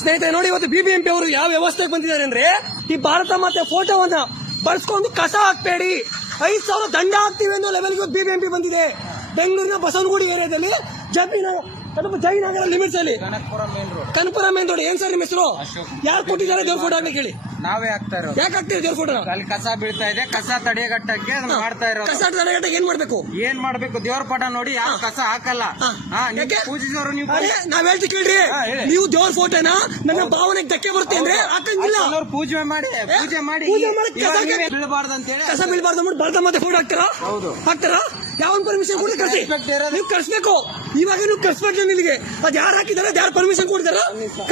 ಸ್ನೇಹಿತರೆ, ನೋಡಿ ಇವತ್ತು ಬಿಬಿಎಂಪಿ ಅವರು ಯಾವ ವ್ಯವಸ್ಥೆಗೆ ಬಂದಿದ್ದಾರೆ ಅಂದ್ರೆ ಈ ಭಾರತ ಮಾತೆ ಫೋಟೋವನ್ನ ಬಳಸ್ಕೊಂಡು ಕಸ ಹಾಕ್ಬೇಡಿ. ಐದು ಸಾವಿರ ದಂಡ ಹಾಕ್ತೀವಿ ಅನ್ನೋ ಲೆವೆಲ್ಗೆ ಬಿಬಿಎಂಪಿ ಬಂದಿದೆ. ಬೆಂಗಳೂರಿನ ಬಸವನಗುಡಿ ಏರಿಯಾದಲ್ಲಿ ಜಬಿನಗರ ಅಥವಾ ಜಯನಗರ ಲಿಮಿಟ್ಸ್ ಅಲ್ಲಿ. ಕನಪುರ ಮೇನ್ ರೋಡ್ ಏನ್ ಸರ್ ನಿಮ್ಮ ಹೆಸರು. ಯಾರು ಕೊಟ್ಟಿದ್ದಾರೆ ದೇವ್ರ ಫೋಟೋ ಹಾಕ್ಲಿಕ್ಕೆ ಹೇಳಿ? ನಾವೇ ಹಾಕ್ತಾ ಇರೋದು. ಯಾಕೆ ಹಾಕ್ತೀವಿ ದೇವ್ರ ಫೋಟೋ ಅಲ್ಲಿ ಕಸ ಬೀಳ್ತಾ ಇದೆ ಕಸ ತಡೆಗಟ್ಟಕ್ಕೆ ಅದನ್ನ ಮಾಡ್ತಾ ಇರೋ ಕಸ ತಡೆಗಟ್ಟಕ್ಕೆ ಏನ್ ಮಾಡ್ಬೇಕು? ಏನ್ ಮಾಡ್ಬೇಕು? ದೇವ್ರ ಪಟ ನೋಡಿ ಯಾವ ಕಸ ಹಾಕಲ್ಲ. ಹಾ. ನೀವು ಯಾಕೆ? ಪೂಜಿಸೋರು ನೀವು ಅರೆ ನಾವ್ ಹೇಳ್ತಿ ಕೇಳ್ರಿ. ಹಾ, ಹೇಳಿ. ನೀವು ದೇವ್ರ ಫೋಟೋನ ನನ್ನ ಭಾವನೆಗೆ ಧಕ್ಕೆ ಬರುತ್ತೆ ಅಂದ್ರೆ ಹಾಕಂಗಿಲ್ಲ. ಅವ್ರು ಪೂಜೆ ಮಾಡಿ ಪೂಜೆ ಮಾಡಿ ಪೂಜೆ ಮಾಡಿ ಕಸ ಹಾಕಿ- ಬೀಳಬಾರ್ದು ಅಂತೇಳಿ ಕಸ ಬೀಳ್ಬಾರ್ದು ಅಂದ್ಬಿಟ್ಟು ಬರ್ದ ಮತ್ತೆ ಫೋಟೋ ಹಾಕ್ತಾರ? ಹೌದು. ಹಾಕ್ತಾರಾ? ಯಾವ ಪರ್ಮಿಷನ್ ಕೊಡಿ ಕಳಿಸಿ. ನೀವು ಕಳಿಸ್ಬೇಕು. ಇವಾಗ ನೀವು ಕಳಿಸ್ಬೇಕು ಇಲ್ಲಿಗೆ ಅದ್ ಯಾರು ಹಾಕಿದಾರೆ ಅದ್ ಯಾರು ಪರ್ಮಿಷನ್ ಕೊಡ್ತಾರ?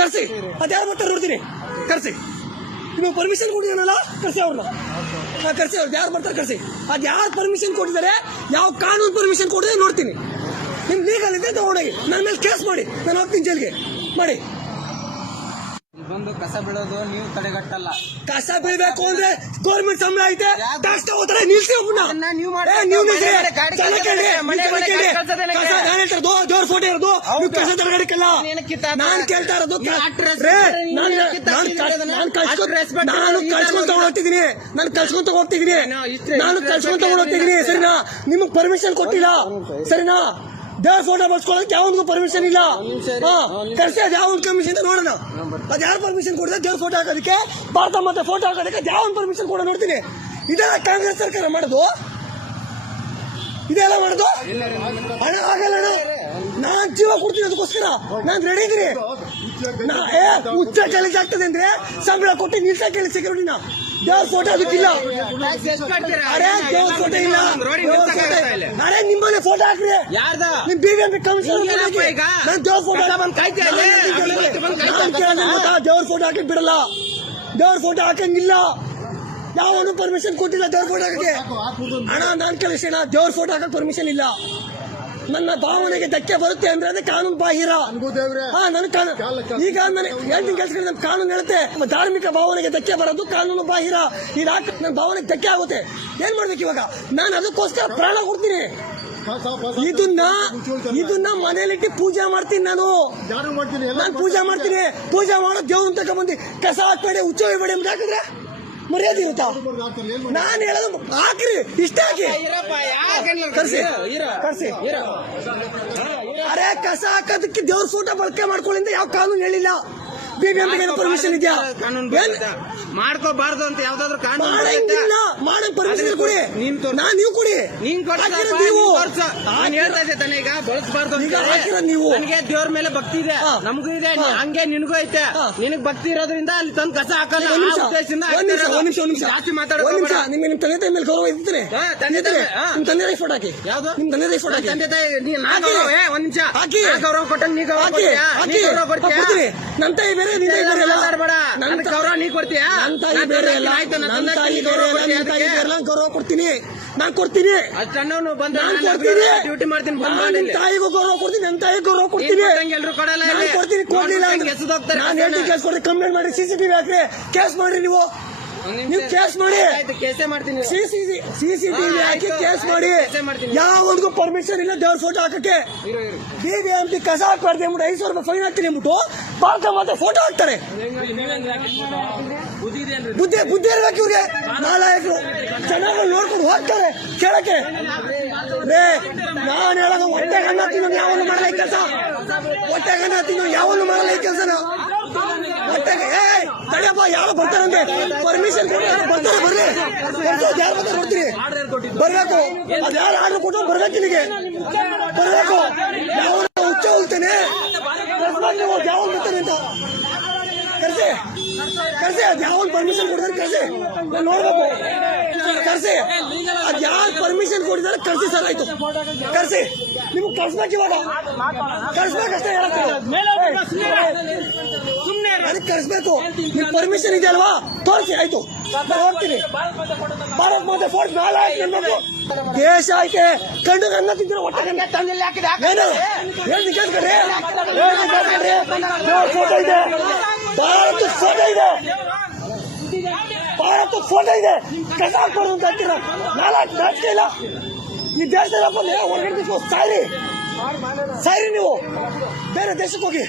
ಕರ್ಸಿ ಅದ್ ಯಾರು ಬರ್ತಾರೆ ನೋಡ್ತೀನಿ? ಕರ್ಸಿ ನೀವು ಪರ್ಮಿಷನ್ ಕೊಡಿದಾನಲ್ಲ? ಕರ್ಸಿ ಅವ್ರನ್ನ ಕರ್ಸಿ ಅವ್ರು ಯಾರು ಬರ್ತಾರೆ ಕರ್ಸಿ ಅದ್ ಯಾರು ಪರ್ಮಿಷನ್ ಕೊಟ್ಟಿದ್ದಾರೆ? ಯಾವ ಕಾನೂನು ಪರ್ಮಿಷನ್ ಕೊಟ್ಟಿದೆ ನೋಡ್ತೀನಿ. ನಿಮ್ ಲೀಗಲ್ ಇದೆ ತಗೊಂಡೋಗಿ. ನನ್ನ ಮೇಲೆ ಕೇಸ್ ಮಾಡಿ. ನಾನು ಹೋಗ್ತೀನಿ ಜೈಲ್ಗೆ ಮಾಡಿ. ಬಂದು ಕಸ ಬೀಳೋದು ನೀವು ತಡೆಗಟ್ಟಲ್ಲ. ಕಸ ಬೀಳ್ಬೇಕು ಅಂದ್ರೆ ಗೌರ್ಮೆಂಟ್ ಸಂಬಳ ಐತೆ? ಟ್ಯಾಕ್ಸ್ ತಗೋತಾರೆ ನಿಲ್ಸಿ ಒಬ್ಬನ ನೀವು ಮಾಡ್ಬೇಕು. ನೀವು ದೇವ್ರ ಫೋಟೋ ಇರೋದು? ಕಸ ತರಗಡಿಕಲ್ಲ ನೀನು ಕೇಳ್ತಾ ಇರೋದು ನೀನು ನಾನು ಕಿತ್ತಾಟ ನಾನು ಕಳ್ಸ್ಕೊಂತ ಹೋಗ್ತಿದ್ದೀನಿ ನಾನು ಕಳ್ಸ್ಕೊಂತ respect ಸರಿನಾ? ನಿಮಗ್ ಪರ್ಮಿಷನ್ ಕೊಟ್ಟಿಲ್ಲ. ಸರಿನಾ? ದೇವ್ರ ಫೋಟೋ ಬರ್ಸ್ಕೊಳ್ಳೋಕೆ ಯಾವನಿಗೂ ಪರ್ಮಿಷನ್ ಇಲ್ಲ. ಹಾ ಯಾವನ್ ಯಾವ ಕಮಿಷನ್ ನೋಡೋಣ. ಅದು ಯಾರು ಪರ್ಮಿಷನ್ ಕೊಡಿದ್ರೆ ದೇವ್ರ ಫೋಟೋ ಹಾಕೋದಕ್ಕೆ ಭಾರತ ಮತ್ತೆ ಫೋಟೋ ಹಾಕೋದಕ್ಕೆ ಯಾವ ಪರ್ಮಿಷನ್ ಕೂಡ ನೋಡ್ತೀನಿ. ಇದೆಲ್ಲ ಕಾಂಗ್ರೆಸ್ ಸರ್ಕಾರ ಮಾಡೋದು? ಇದೆಲ್ಲ ಮಾಡೋದು? ಹಣ ಆಗಲ್ಲ ನಾನ್ ಜೀವ ಕೊಡ್ತೀನಿ ಅದಕ್ಕೋಸ್ಕರ. ನಾನ್ ರೆಡಿ ಏ ಉಚ್ಚ ಚಾಲೆಂಜ್ ಆಗ್ತದೆ ಅಂದ್ರೆ ಸಂಬಳ ಕೊಟ್ಟು ನಿಲ್ಸ ಕೇಳಿ ಸೆಕ್ಯೂರಿಟಿನ ದೇವ್ರ ಫೋಟೋ ಅದಕ್ಕಿಲ್ಲ. ಅರೆ ದೇವ್ರ ಫೋಟೋ ಇಲ್ಲ. ಅರೆ ನಿಮ್ಮನೆ ಫೋಟೋ ಹಾಕ್ರಿ. ಯಾರ್ದ? ನಿಮ್ ಬಿಬಿಎಂಪಿ ಕಮಿಷನರ್ ಈಗ? ನಾನು ದೇವ್ರ ಫೋಟೋ ಬಂದು ಕಾಯ್ತಾ ದೇವ್ರ ಫೋಟೋ ಹಾಕಿ ಬಿಡಲ್ಲ. ದೇವ್ರ ಫೋಟೋ ಹಾಕಂಗಿಲ್ಲ. ಯಾವನು ಪರ್ಮಿಷನ್ ಕೊಟ್ಟಿಲ್ಲ ದೇವ್ರ ಫೋಟೋ ಹಾಕಕ್ಕೆ. ಅಣ್ಣ ನಾನು ಕಳಿಸೋಣ ದೇವ್ರ ಫೋಟೋ ಹಾಕಕ್ ಪರ್ಮಿಷನ್ ಇಲ್ಲ. ನನ್ನ ಭಾವನೆಗೆ ಧಕ್ಕೆ ಬರುತ್ತೆ ಅಂದ್ರೆ ಅದೇ ಕಾನೂನು ಬಾಹಿರ. ಹಾ ನನ್ ಈಗ ನನಗೆ ಹೇಳ್ತೀನಿ ಕೆಲಸ ನಮ್ಮ ಕಾನೂನು ಹೇಳುತ್ತೆ. ನಮ್ಮ ಧಾರ್ಮಿಕ ಭಾವನೆಗೆ ಧಕ್ಕೆ ಬರೋದು ಕಾನೂನು ಬಾಹಿರ. ಇದು ಹಾಕ ನನ್ನ ಭಾವನೆಗೆ ಧಕ್ಕೆ ಆಗುತ್ತೆ. ಏನ್ ಮಾಡ್ಬೇಕು ಇವಾಗ ನಾನು ಅದಕ್ಕೋಸ್ಕರ ಪ್ರಾಣ ಕೊಡ್ತೀನಿ ಇದನ್ನ ಇದನ್ನ ಮನೇಲಿಟ್ಟು ಪೂಜೆ ಮಾಡ್ತೀನಿ ನಾನು ನಾನು ಪೂಜೆ ಮಾಡ್ತೀನಿ ಪೂಜೆ ಮಾಡೋ ದೇವ್ರನ್ನ ತಗೊಂಡ್ಬಂದು ಕಸ ಹಾಕ್ಬೇಡಿ ಉಚ್ಚ ಹೋಗ್ಬೇಡಿ ಅಂತ ಹಾಕಿದ್ರೆ ಮರ್ಯಾದೆ ಇರುತ್ತಾ ನಾನು ಹೇಳೋದು ಹಾಕ್ರಿ, ಇಷ್ಟ ಹಾಕಿ ಕರ್ಸಿ. ಕರ್ಸಿ. ಅರೆ, ಕಸ ಹಾಕೋದಕ್ಕೆ ದೇವ್ರ ಫೋಟೋ ಬಳಕೆ ಮಾಡ್ಕೊಳ್ಳಿಂದ ಯಾವ ಕಾನೂನು ಹೇಳಿಲ್ಲ ಬಿಬಿಎಂಪಿಗೆ ಪರ್ಮಿಷನ್ ಇದೆಯಾ. ಮಾಡ್ಕೋಬಾರ್ದು ಅಂತ ಯಾವ್ದಾದ್ರು ಕಾನೂನು ಬರುತ್ತೆ. ಮಾಡಕ್ ಪರ್ಮಿಷನ್ ಕೊಡಿ ನೀನ್ ತೋರ್ಸು. ನಾನ್ ನೀವು ಕೊಡಿ ನೀನ್ ಹಾಕಿರೋದು ನೀವು ನೀನ್ ತೋರ್ಸು. ನಾನ್ ಹೇಳ್ತಾ ಇದ್ದೆ ತಾನೇ ಈಗ ಬಳಸಬಾರ್ದು ಈಗ ಹಾಕಿರೋದು ನೀವು. ನನಗೆ ದೇವ್ರ ಮೇಲೆ ಭಕ್ತಿ ಇದೆ ಹಾ. ನಮಗೂ ಇದೆ ಹಾ. ಹಂಗೆ ನಿನಗೂ ಐತೆ ಹಾ. ನಿನಗ್ ಭಕ್ತಿ ಇರೋದ್ರಿಂದ ಅಲ್ಲಿ ತಂದು ಕಸ ಹಾಕಲ್ಲ ಒಂದ್ ಆ ನಿಮಿಷ ಉದ್ದೇಶದಿಂದ ಒಂದ್ ನಿಮಿಷ ಹಾಕ್ತಿರೋದು. ಒಂದ್ ನಿಮಿಷ ಒಂದ್ ನಿಮಿಷ ಜಾಸ್ತಿ ಒಂದ್ ಮಾತಾಡೋದು ನಿಮಿಷ ನಿಮ್ಗೆ ನಿಮ್ ತಂದೆ ತಾಯಿ ಮೇಲೆ ಗೌರವ ಹಾ, ತಂದೆ ತಾಯಿ, ಹಾ. ನಿಮ್ ತಂದೆ ತಾಯಿ ಫೋಟೋ ಹಾಕಿ ಯಾವ್ದು? ನಿಮ್ ತಂದೆ ತಾಯಿ ಫೋಟೋ ಹಾಕಿ ತಂದೆ ತಾಯಿ ನೀ ನಾ ಹಾಕಿ. ಗೌರವ ಏ, ಒಂದ್ ನಿಮಿಷ ಹಾಕಿ. ಗೌರವ ಕೊಟ್ಟಂಗ್ ನೀ ಗೌರವ ಹಾಕಿ ಕೊಡ್ತೀಯಾ ನೀ ಹಾಕಿ ಗೌರವ ಕೊಡ್ತೀಯಾ ಕೊಡ್ತೀನಿ ನನ್ನ ತಾಯಿ ಬೇರೆ ಬೇಡ ತಾಯಿ ಬೇರೆ ಅಲ್ಲ. ಮಾತಾಡ್ಬೇಡ ನನ್ನ ನನ್ನ ಗೌರವ ನೀ ಕೊಡ್ತೀಯಾ? ಗೌರವ ಕೊಡ್ತೀನಿ. ನಾನ್ ಕೊಡ್ತೀನಿ. ಅಷ್ಟನ್ನು ಬಂದು ಡ್ಯೂಟಿ ಮಾಡ್ತೀನಿ ಬಂದ್ ನಾನ್ ಮಾಡಿ ತಾಯಿಗೂ ಗೌರವ ಕೊಡ್ತೀನಿ ನನ್ನ ತಾಯಿಗೂ ಗೌರವ ಕೊಡ್ತೀನಿ. ಎಲ್ರು ಕೊಡಲ್ಲ. ಕೊಡ್ತೀನಿ ಕೊಡ್ಲಿಲ್ಲ ನಾನು ಹೇಳ್ತೀನಿ ಕೇಸ್ ಕೊಡಿ ಕಂಪ್ಲೇಂಟ್ ಮಾಡಿ ಸಿಸಿಟಿವಿ ಹಾಕ್ರಿ ಕೇಸ್ ಮಾಡ್ರಿ ನೀವು. ನೀವು ಕೇಸ್ ಮಾಡಿ ಕೇಸೇ ಮಾಡ್ತೀನಿ. ಸಿ ಸಿಸಿಟಿವಿ ಹಾಕಿ ಕೇಸ್ ಮಾಡಿ. ಯಾವನಿಗೂ ಪರ್ಮಿಷನ್ ಇಲ್ಲ ದೇವ್ರ ಫೋಟೋ ಹಾಕಕ್ಕೆ. ಬಿಬಿಎಂಪಿ ಕಸ ಹಾಕ್ಬಾರ್ದು ಅಂದ್ಬಿಟ್ಟು ಐದು ಸಾವಿರ ರೂಪಾಯಿ ಫೈನ್ ಹಾಕ್ತೀನಿ ಅಂದ್ಬಿಟ್ಟು ಪಾಲ್ಕ ಮಾತೆ ಫೋಟೋ ಹಾಕ್ತಾರೆ. ಬುದ್ಧಿ ಬುದ್ಧಿ ಇರ್ಬೇಕು ಇವ್ರಿಗೆ. ನಾಲಾಯಕರು. ಜನಗಳು ನೋಡ್ಕೊಂಡು ಹೋಗ್ತಾರೆ ಕೇಳಕ್ಕೆ. ರೇ ನಾನು ಹೇಳೋದು ಹೊಟ್ಟೆ ಅನ್ನ ತಿನ್ನೋದು ಯಾವನು ಮಾಡಲ್ಲ ಈ ಕೆಲಸ. ಹೊಟ್ಟೆಗೆ ಅನ್ನ ತಿನ್ನೋ ಯಾವನು ಮಾಡಲ್ಲ ಈ ಕೆಲಸನ. ತಡೆಯಪ್ಪ, ಯಾರು ಬರ್ತಾರಂತೆ ಪರ್ಮಿಷನ್ ಕೊಡ್ತಾರೆ ಬರ್ತಾರೆ ಬರ್ತಾರೆ ಯಾರು ಬರ್ತಾರೆ ನೋಡ್ತೀನಿ ಬರ್ಬೇಕು. ಅದ್ ಯಾರು ಆರ್ಡರ್ ಕೊಟ್ಟು ಬರ್ಬೇಕು ನಿನಗೆ. ಬರ್ಬೇಕು. ಯಾವ ಹುಚ್ಚ ನೀವು ಯಾವ ಬರ್ತಾನೆ ಅಂತ. ಕರ್ಸಿ. ಕರ್ಸಿ, ಅದ್ ಯಾವ ಪರ್ಮಿಷನ್ ಕೊಡ್ತಾರೆ, ಕರ್ಸಿ. ನೋಡ್ಬೇಕು. ಕರ್ಸಿ. ಅದ್ ಪರ್ಮಿಷನ್ ಕೊಟ್ಟಿದ್ದಾರೆ ಕರ್ಸಿ ಸರ್, ಆಯ್ತು. ಕರ್ಸಿ ನಿಮ್ಗೆ ಕರ್ಸ್ಬೇಕು ಇವಾಗ. ಕರ್ಸ್ಬೇಕಷ್ಟೇ ಹೇಳಕ್ಕೆ. ಅದಕ್ಕೆ ಕರ್ಸ್ಬೇಕು ನಿಮ್ ಪರ್ಮಿಷನ್ ಇದೆ ಅಲ್ವಾ ತೋರಿಸಿ, ಆಯ್ತು. ಹೋಗ್ತೀನಿ. ಭಾರತ್ ಮಾತೆ ಫೋರ್ಟ್ ಮೇಲೆ ಹಾಕಿ. ದೇಶ ಆಯ್ಕೆ ಕಂಡು ಅನ್ನ ತಿಂತೀರ ಹೊಟ್ಟೆ ಏನು? ಹೇಳ್ತೀನಿ ಕೇಳ್ಕೊಡ್ರಿ ಹೇಳ್ತೀನಿ ಕೇಳ್ಕೊಡ್ರಿ ದೇವ್ರ ಫೋಟೋ ಇದೆ. ಭಾರತ ಫೋಟೋ ಇದೆ. ಭಾರತ ಫೋಟೋ ಇದೆ. ಕಸ ಹಾಕ್ಬಾರ್ದು ಅಂತ ಅಂತೀರ. ನಾಲ್ಕು ನಾಚಿಕೆ ಇಲ್ಲ. ಈ ದೇಶದಲ್ಲಿ ಬಂದ್ರೆ ಹೊರಗಡೆ ದೇಶಕ್ಕೆ ಸಾಯಿರಿ. ಸಾಯ್ರಿ ನೀವು. ಬೇರೆ ದೇಶಕ್ಕೆ ಹೋಗಿ.